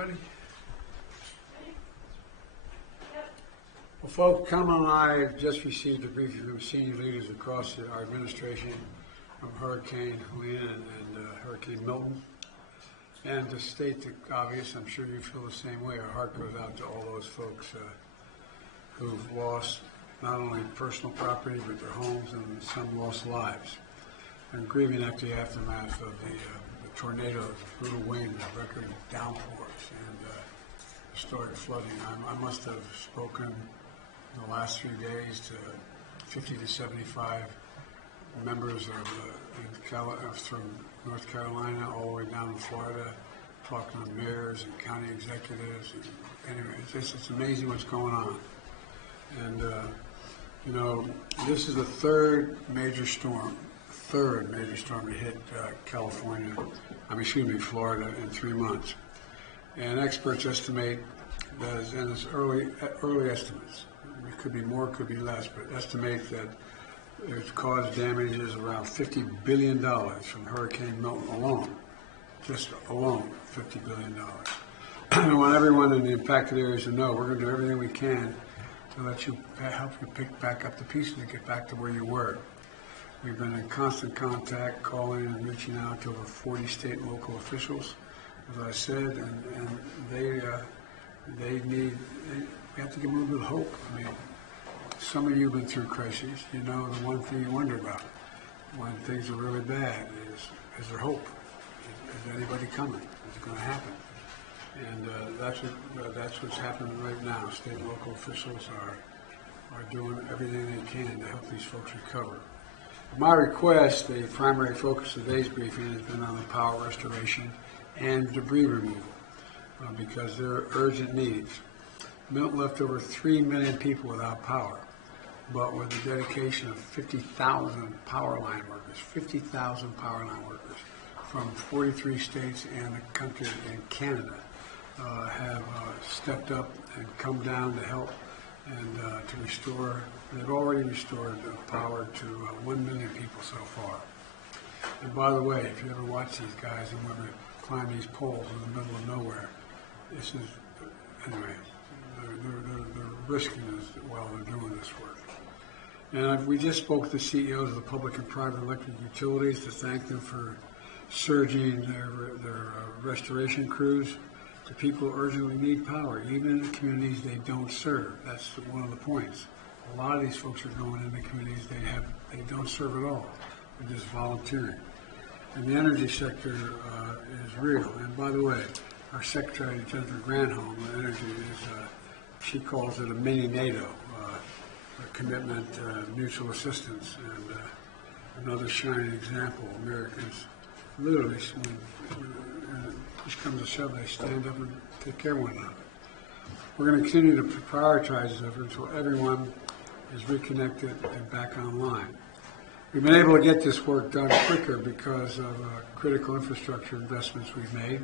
everybody? Well, folks, Kamala and I have just received a briefing from senior leaders across our administration from Hurricane Helene and Hurricane Milton. And to state the obvious, I'm sure you feel the same way. Our heart goes out to all those folks who've lost not only personal property, but their homes, and some lost lives. And grieving after the aftermath of the tornadoes, brutal wind, record downpours, and historic flooding. I must have spoken in the last 3 days to 50 to 75 members from North Carolina all the way down to Florida, talking to mayors and county executives. And anyway, it's amazing what's going on. And you know, this is the third major storm to hit California, Florida in 3 months. And experts estimate that, and it's early estimates, it could be more, could be less, but estimate that it's caused damages around $50 billion from Hurricane Milton alone. Just alone, $50 billion. I want everyone in the impacted areas to know we're going to do everything we can to help you pick back up the pieces and get back to where you were. We've been in constant contact, calling and reaching out to over 40 state and local officials, as I said, and we have to give them a little bit of hope. I mean, some of you have been through crises. You know, the one thing you wonder about when things are really bad is there hope? Is anybody coming? Is it going to happen? And that's what's happening right now. State and local officials are doing everything they can to help these folks recover. My request, the primary focus of today's briefing, has been on the power restoration and debris removal because there are urgent needs. Milton left over 3 million people without power, but with the dedication of 50,000 power line workers, 50,000 power line workers from 43 states and the country and Canada have stepped up and come down to help and to restore. They've already restored power to 1 million people so far. And by the way, if you ever watch these guys and women climb these poles in the middle of nowhere, this is, anyway, they're risking it while they're doing this work. And we just spoke to the CEOs of the public and private electric utilities to thank them for surging their restoration crews to people who urgently need power, even in the communities they don't serve. That's one of the points. A lot of these folks are going into communities they don't serve at all. They're just volunteering. And the energy sector is real. And by the way, our Secretary Jennifer Granholm, the energy she calls it a mini NATO, a commitment, mutual assistance, and another shining example. Americans literally, when push comes to shove, they stand up and take care of one another. We're going to continue to prioritize this effort until everyone is reconnected and back online. We've been able to get this work done quicker because of critical infrastructure investments we've made.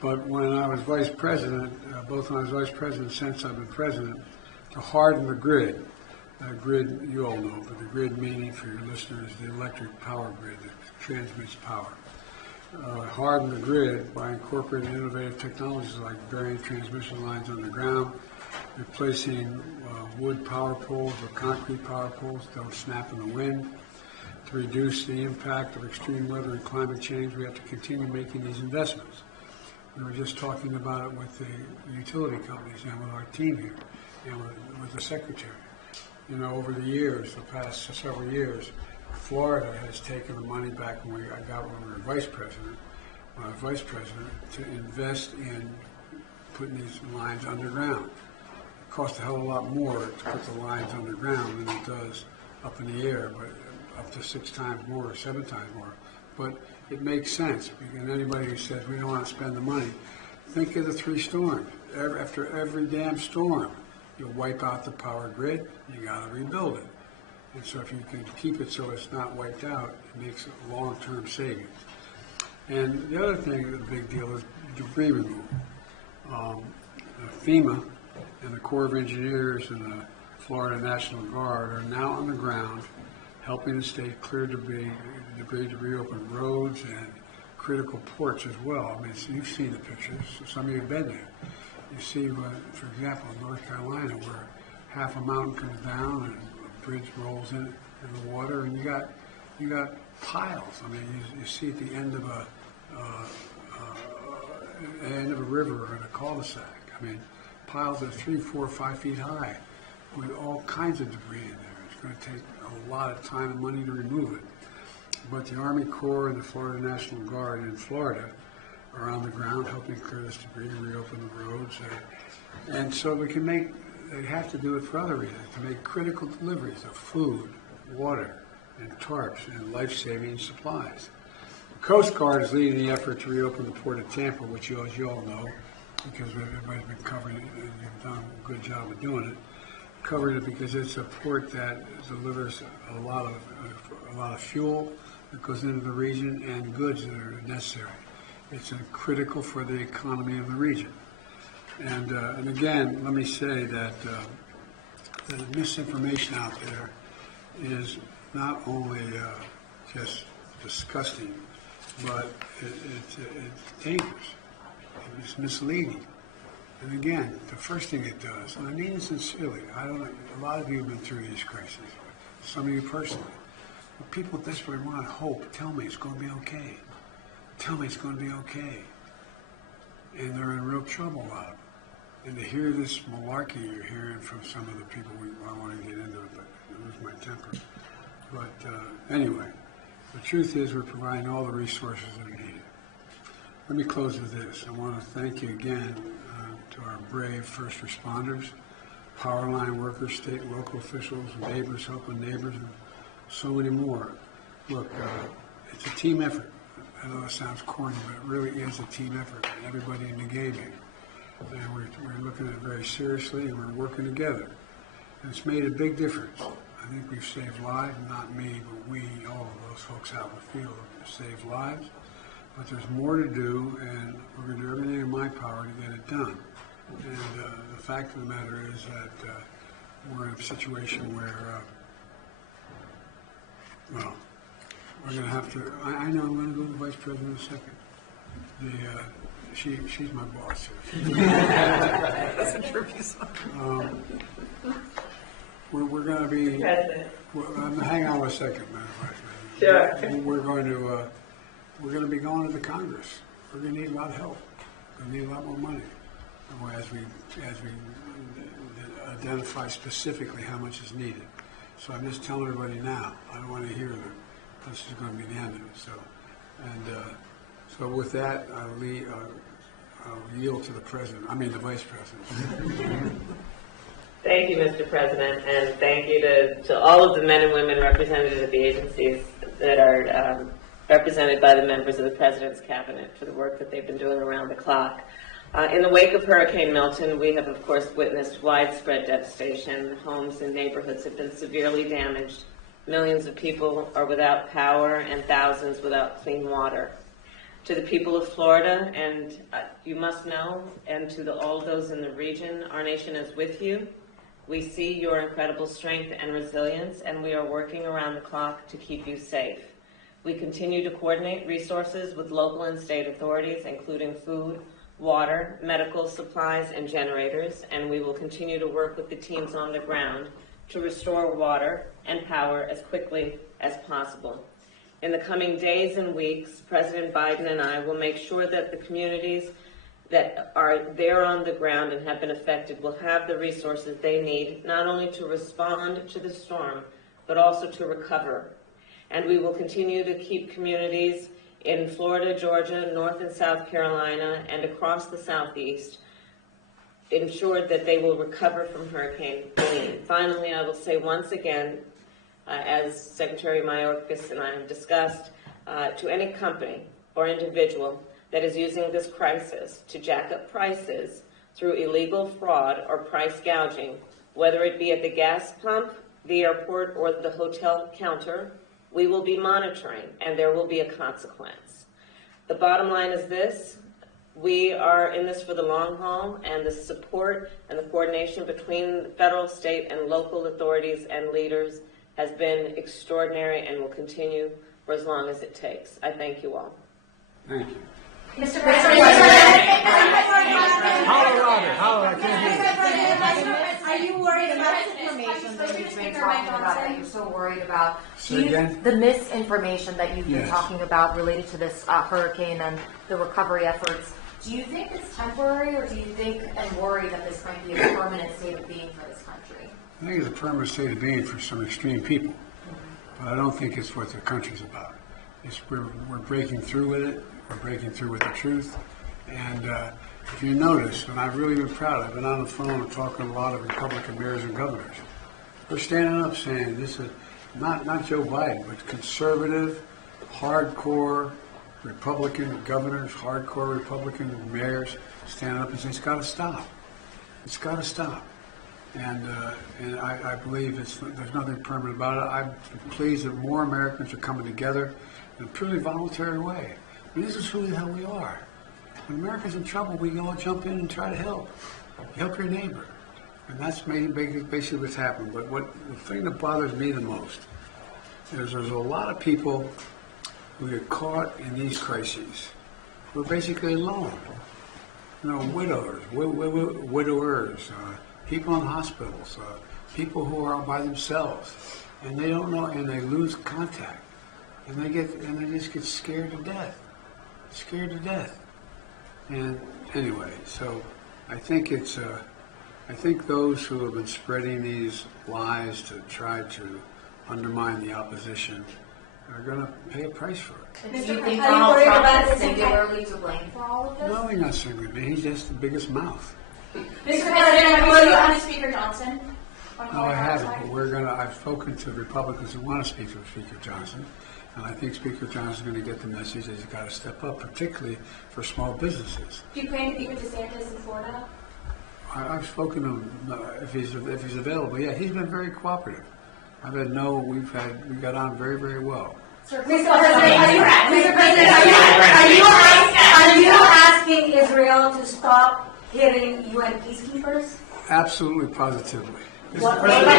But when I was vice president, both when I was vice president and since I've been president, to harden the grid, you all know, but the grid meaning for your listeners, the electric power grid that transmits power. Harden the grid by incorporating innovative technologies like burying transmission lines underground, replacing wood power poles with concrete power poles that don't snap in the wind. To reduce the impact of extreme weather and climate change, we have to continue making these investments. We were just talking about it with the utility companies and with our team here and with the secretary. You know, over the years, the past several years, Florida has taken the money back when I got when we were vice president, to invest in putting these lines underground. It costs a hell of a lot more to put the lines underground than it does up in the air, but up to 6 times more or 7 times more. But it makes sense, because anybody who says we don't want to spend the money, think of the 3 storms. After every damn storm, you wipe out the power grid, you got to rebuild it. And so if you can keep it so it's not wiped out, it makes a long-term savings. And the other thing, the big deal, is debris removal. FEMA and the Corps of Engineers and the Florida National Guard are now on the ground helping the state clear debris to reopen roads and critical ports as well. I mean, so you've seen the pictures. So some of you have been there. You see, for example, in North Carolina, where half a mountain comes down and a bridge rolls in the water, and you got piles. I mean, you see at the end of a river or in a cul-de-sac. I mean, piles that are 3, 4, 5 feet high with all kinds of debris in there. It's going to take a lot of time and money to remove it. But the Army Corps and the Florida National Guard in Florida are on the ground helping clear this debris, reopen the roads. And so they have to do it for other reasons, to make critical deliveries of food, water, and tarps and life-saving supplies. The Coast Guard is leading the effort to reopen the port of Tampa, which you all know, because everybody's been covering it, and you've done a good job of doing it. Covering it because it's a port that delivers a lot of fuel that goes into the region and goods that are necessary. It's critical for the economy of the region. And again, let me say that the misinformation out there is not only just disgusting, but it's dangerous. It's misleading. And again, the first thing it does, and I mean it sincerely, I don't know, a lot of you have been through these crises, some of you personally. But people desperately want hope. Tell me it's going to be okay. Tell me it's going to be okay. And they're in real trouble, a lot of them. And to hear this malarkey you're hearing from some of the people, I want to get into it, but I lose my temper. But anyway, the truth is we're providing all the resources that are needed. Let me close with this. I want to thank you again to our brave first responders, power line workers, state and local officials, neighbors helping neighbors, and so many more. Look, it's a team effort. I know it sounds corny, but it really is a team effort. Everybody in the game here. And we're looking at it very seriously, and we're working together. And it's made a big difference. I think we've saved lives, not me, but we, all of those folks out in the field, have saved lives. But there's more to do, and we're going to do everything in my power to get it done. And the fact of the matter is that we're in a situation where, well, we're going to have to, I know I'm going to go to the Vice President in a second. She's my boss here. That's a tricky song. We're going to be, hang on a second, Madam Vice President. Sure. We're going to be going to the Congress. We're going to need a lot of help. We're going to need a lot more money as we identify specifically how much is needed. So I'm just telling everybody now. I don't want to hear that this is going to be the end of it. So with that, I'll yield to the Vice President. Thank you, Mr. President, and thank you to all of the men and women represented at the agencies that are represented by the members of the President's Cabinet for the work that they've been doing around the clock. In the wake of Hurricane Milton, we have, of course, witnessed widespread devastation. Homes and neighborhoods have been severely damaged. Millions of people are without power and thousands without clean water. To the people of Florida, and you must know, and to all those in the region, our nation is with you. We see your incredible strength and resilience, and we are working around the clock to keep you safe. We continue to coordinate resources with local and state authorities, including food, water, medical supplies, and generators, and we will continue to work with the teams on the ground to restore water and power as quickly as possible. In the coming days and weeks, President Biden and I will make sure that the communities that are there on the ground and have been affected will have the resources they need, not only to respond to the storm, but also to recover. And we will continue to keep communities in Florida, Georgia, North and South Carolina, and across the Southeast ensured that they will recover from Hurricane Helene. Finally, I will say once again, as Secretary Mayorkas and I have discussed, to any company or individual that is using this crisis to jack up prices through illegal fraud or price gouging, whether it be at the gas pump, the airport, or the hotel counter, we will be monitoring, and there will be a consequence. The bottom line is this: we are in this for the long haul, and the support and the coordination between federal, state, and local authorities and leaders has been extraordinary and will continue for as long as it takes. I thank you all. Thank you. Mr. President. Holler, I can't hear you. Are you worried about misinformation that you've been talking about, that you're so worried about? Say again? The misinformation that you've been Yes. talking about related to this hurricane and the recovery efforts, do you think it's temporary, or do you think and worry that this might be a permanent state of being for this country? I think it's a permanent state of being for some extreme people, but I don't think it's what the country's about. We're breaking through with it. We're breaking through with the truth. And if you notice, and I've really been proud, I've been on the phone and talking to a lot of Republican mayors and governors. They're standing up saying this is not Joe Biden, but conservative, hardcore Republican governors, hardcore Republican mayors standing up and saying it's got to stop. It's got to stop. And I believe there's nothing permanent about it. I'm pleased that more Americans are coming together in a truly voluntary way. I mean, this is who the hell we are. When America's in trouble, we all jump in and try to help. Help your neighbor. And that's basically what's happened. But the thing that bothers me the most is there's a lot of people who get caught in these crises who are basically alone. You know, widowers, people in hospitals, people who are by themselves, and they don't know, and they lose contact, and they just get scared to death. And anyway, so I think I think those who have been spreading these lies to try to undermine the opposition are going to pay a price for it. Do you think Donald Trump is singularly to blame for all of this? No, he's not singularly. He's just the biggest mouth. Mr. President, will you on Speaker Johnson? No, I haven't, but I've spoken to Republicans who want to speak to Speaker Johnson, and I think Speaker Johnson's going to get the message that he's got to step up, particularly for small businesses. Do you plan to meet with DeSantis in Florida? I've spoken to him if he's available. Yeah, he's been very cooperative. I've had we got on very, very well. Mr. President, are you asking Israel to stop hitting UN peacekeepers? Absolutely, positively. Mr. President,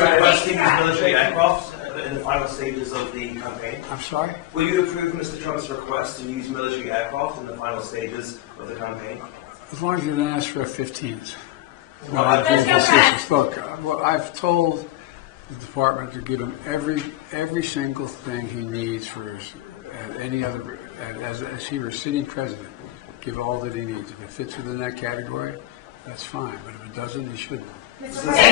requesting these military aircraft in the final stages of the campaign. I'm sorry? Will you approve Mr. Trump's request to use military aircraft in the final stages of the campaign? As long as you didn't ask for F-15s. Well, Look, I've told the department to give him every single thing he needs for as he were sitting president. Give all that he needs. If it fits within that category, that's fine. But if it doesn't, he shouldn't. Mr. President,